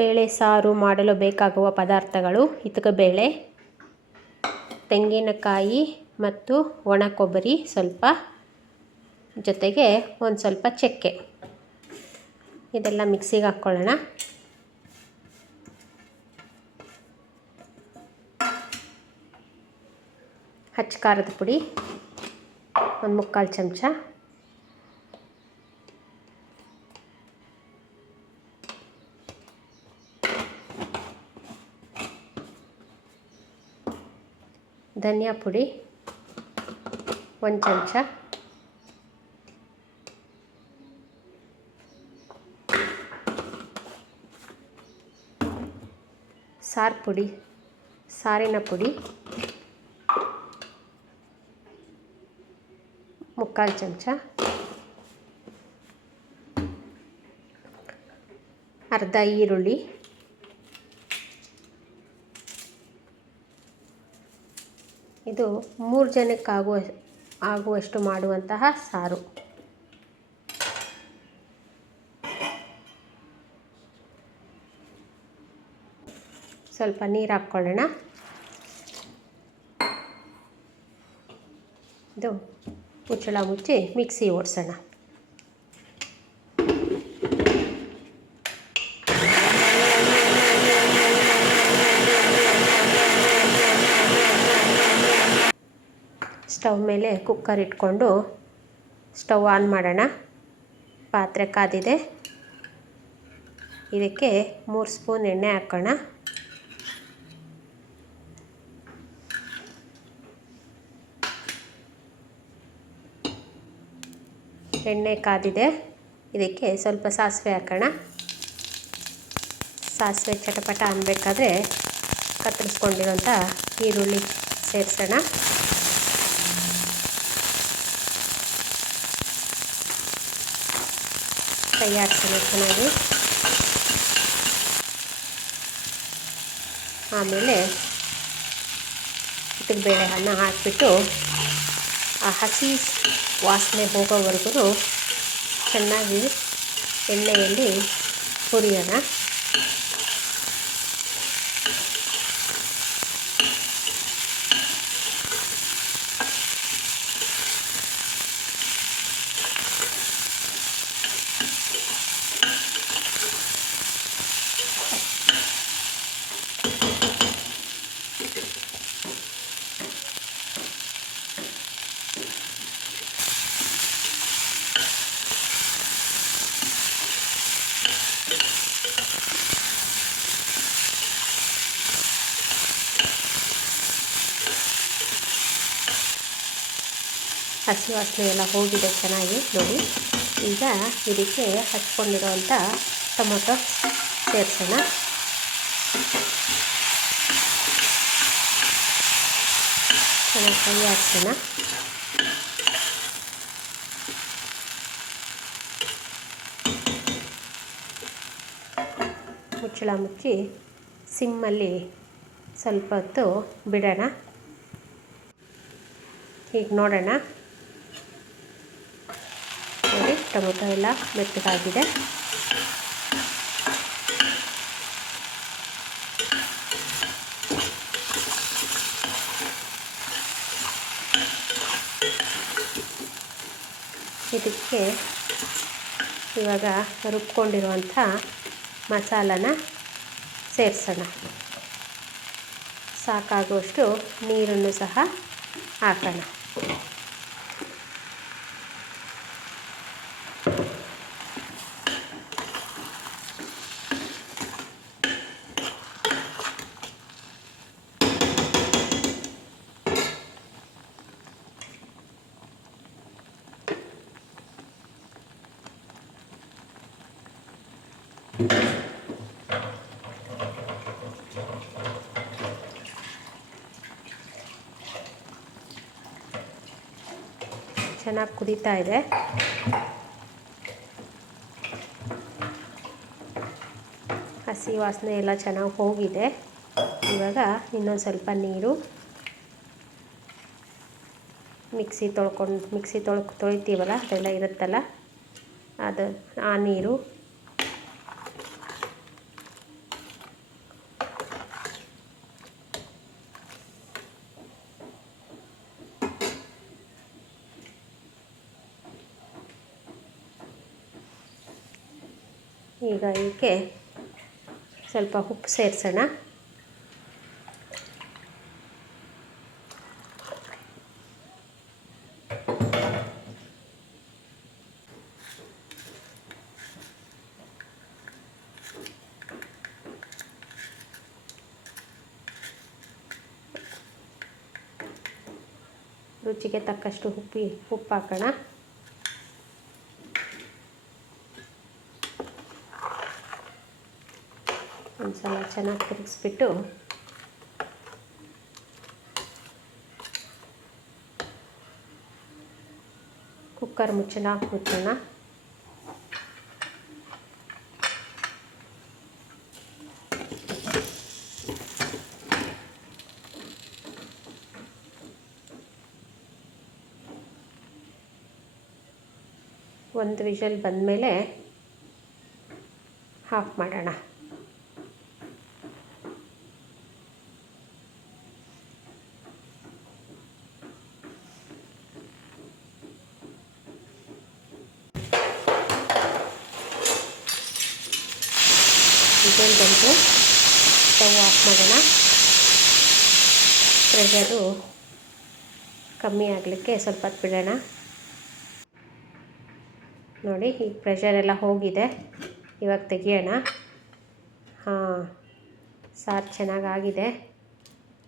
ಬೇಳೆ ಸಾರು ಮಾಡಲು ಬೇಕಾಗುವ ಪದಾರ್ಥಗಳು: ಬೇಳೆ, ತೆಂಗಿನಕಾಯಿ ಮತ್ತು ಒಣ ಕೊಬ್ಬರಿ ಸ್ವಲ್ಪ, ಜೊತೆಗೆ ಒಂದು ಸ್ವಲ್ಪ ಚಕ್ಕೆ. ಇದೆಲ್ಲ ಮಿಕ್ಸಿಗೆ ಹಾಕ್ಕೊಳ್ಳೋಣ. ಹಚ್ಚ ಖಾರದ ಪುಡಿ ಒಂದು 3/4 ಚಮಚ, ಧನಿಯಾ ಪುಡಿ 1 ಚಮಚ, ಸಾರಿನ ಪುಡಿ 3/4 ಚಮಚ, ಅರ್ಧ ಈರುಳ್ಳಿ, ಇದು 3 ಜನಕ್ಕೆ ಆಗುವಷ್ಟು ಮಾಡುವಂತಹ ಸಾರು. ಸ್ವಲ್ಪ ನೀರು ಹಾಕ್ಕೊಳ್ಳೋಣ. ಇದು ಮುಚ್ಚಳ ಮುಚ್ಚಿ ಮಿಕ್ಸಿ ಓಡಿಸೋಣ. ಸ್ಟವ್ ಮೇಲೆ ಕುಕ್ಕರ್ ಇಟ್ಕೊಂಡು ಸ್ಟವ್ ಆನ್ ಮಾಡೋಣ. ಪಾತ್ರೆ ಕಾದಿದೆ. ಇದಕ್ಕೆ 3 ಸ್ಪೂನ್ ಎಣ್ಣೆ ಹಾಕೋಣ. ಎಣ್ಣೆ ಕಾದಿದೆ. ಇದಕ್ಕೆ ಸ್ವಲ್ಪ ಸಾಸಿವೆ ಹಾಕೋಣ. ಸಾಸಿವೆ ಚಟಪಟ ಅನ್ನಬೇಕಾದ್ರೆ ಕತ್ತರಿಸ್ಕೊಂಡಿರೋಂಥ ಈರುಳ್ಳಿ ಸೇರಿಸೋಣ. ಕೈ ಆಡಿಸೋಣ ಚೆನ್ನಾಗಿ. ಆಮೇಲೆ ಬೇಳೆಯನ್ನು ಹಾಕಿಬಿಟ್ಟು ಆ ಹಸಿ ವಾಸನೆ ಹೋಗೋವರೆಗೂ ಚೆನ್ನಾಗಿ ಎಣ್ಣೆಯಲ್ಲಿ ಹುರಿಯೋಣ. ಹಸಿ ವಾಸನೆ ಎಲ್ಲ ಹೋಗಿದೆ ಚೆನ್ನಾಗಿ ನೋಡಿ. ಈಗ ಇದಕ್ಕೆ ಹಚ್ಕೊಂಡಿರೋವಂಥ ಟೊಮೊಟೊ ಸೇರಿಸೋಣ. ಚೆನ್ನಾಗಿ ಕೈ ಹಾಕ್ಸೋಣ. ಮುಚ್ಚಳ ಮುಚ್ಚಿ ಸಿಮ್ಮಲ್ಲಿ ಸ್ವಲ್ಪ ಹೊತ್ತು ಬಿಡೋಣ. ಈಗ ನೋಡೋಣ. ನೋಡಿ, ಟೊಮೊಟೊ ಎಲ್ಲ ಮೆತ್ತಗಾಗಿದೆ. ಇದಕ್ಕೆ ಇವಾಗ ರುಬ್ಕೊಂಡಿರುವಂಥ ಮಸಾಲನ ಸೇರಿಸೋಣ. ಸಾಕಾಗುವಷ್ಟು ನೀರನ್ನು ಸಹ ಹಾಕೋಣ. ಚೆನ್ನಾಗಿ ಕುದೀತಾ ಇದೆ. ಹಸಿ ವಾಸನೆ ಎಲ್ಲ ಚೆನ್ನಾಗಿ ಹೋಗಿದೆ. ಇವಾಗ ಇನ್ನೊಂದು ಸ್ವಲ್ಪ ನೀರು, ಮಿಕ್ಸಿ ತೊಳಿತೀವಲ್ಲ ಅದೆಲ್ಲ ಇರುತ್ತಲ್ಲ ಅದು, ಆ ನೀರು ಈಗ ಇದಕ್ಕೆ ಸ್ವಲ್ಪ ಉಪ್ಪು ಸೇರಿಸೋಣ. ರುಚಿಗೆ ತಕ್ಕಷ್ಟು ಉಪ್ಪು ಹಾಕೋಣ. ಒಂದು ಸಲ ಚೆನ್ನಾಗಿ ತಿರುಗಿಸ್ಬಿಟ್ಟು ಕುಕ್ಕರ್ ಮುಚ್ಚೋಣ. ಒಂದು ವಿಷಲ್ ಬಂದಮೇಲೆ ಆಫ್ ಮಾಡೋಣ. ವಿಷಲ್ ಬಂತು, ಸ್ಟವ್ ಆಫ್ ಮಾಡೋಣ. ಪ್ರೆಷರು ಕಮ್ಮಿ ಆಗಲಿಕ್ಕೆ ಸ್ವಲ್ಪ ಹೊತ್ತು ಬಿಡೋಣ. ನೋಡಿ, ಈಗ ಪ್ರೆಷರ್ ಎಲ್ಲ ಹೋಗಿದೆ. ಇವಾಗ ತೆಗಿಯೋಣ. ಹಾಂ, ಸಾರು ಚೆನ್ನಾಗಾಗಿದೆ.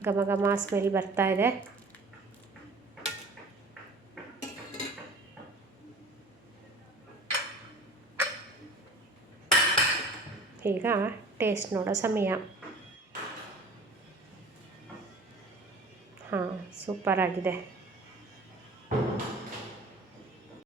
ಘಮ ಘಮ ಸ್ಮೆಲ್ ಬರ್ತಾಯಿದೆ. ಈಗ ಟೇಸ್ಟ್ ನೋಡೋ ಸಮಯ. ಹಾಂ, ಸೂಪರಾಗಿದೆ.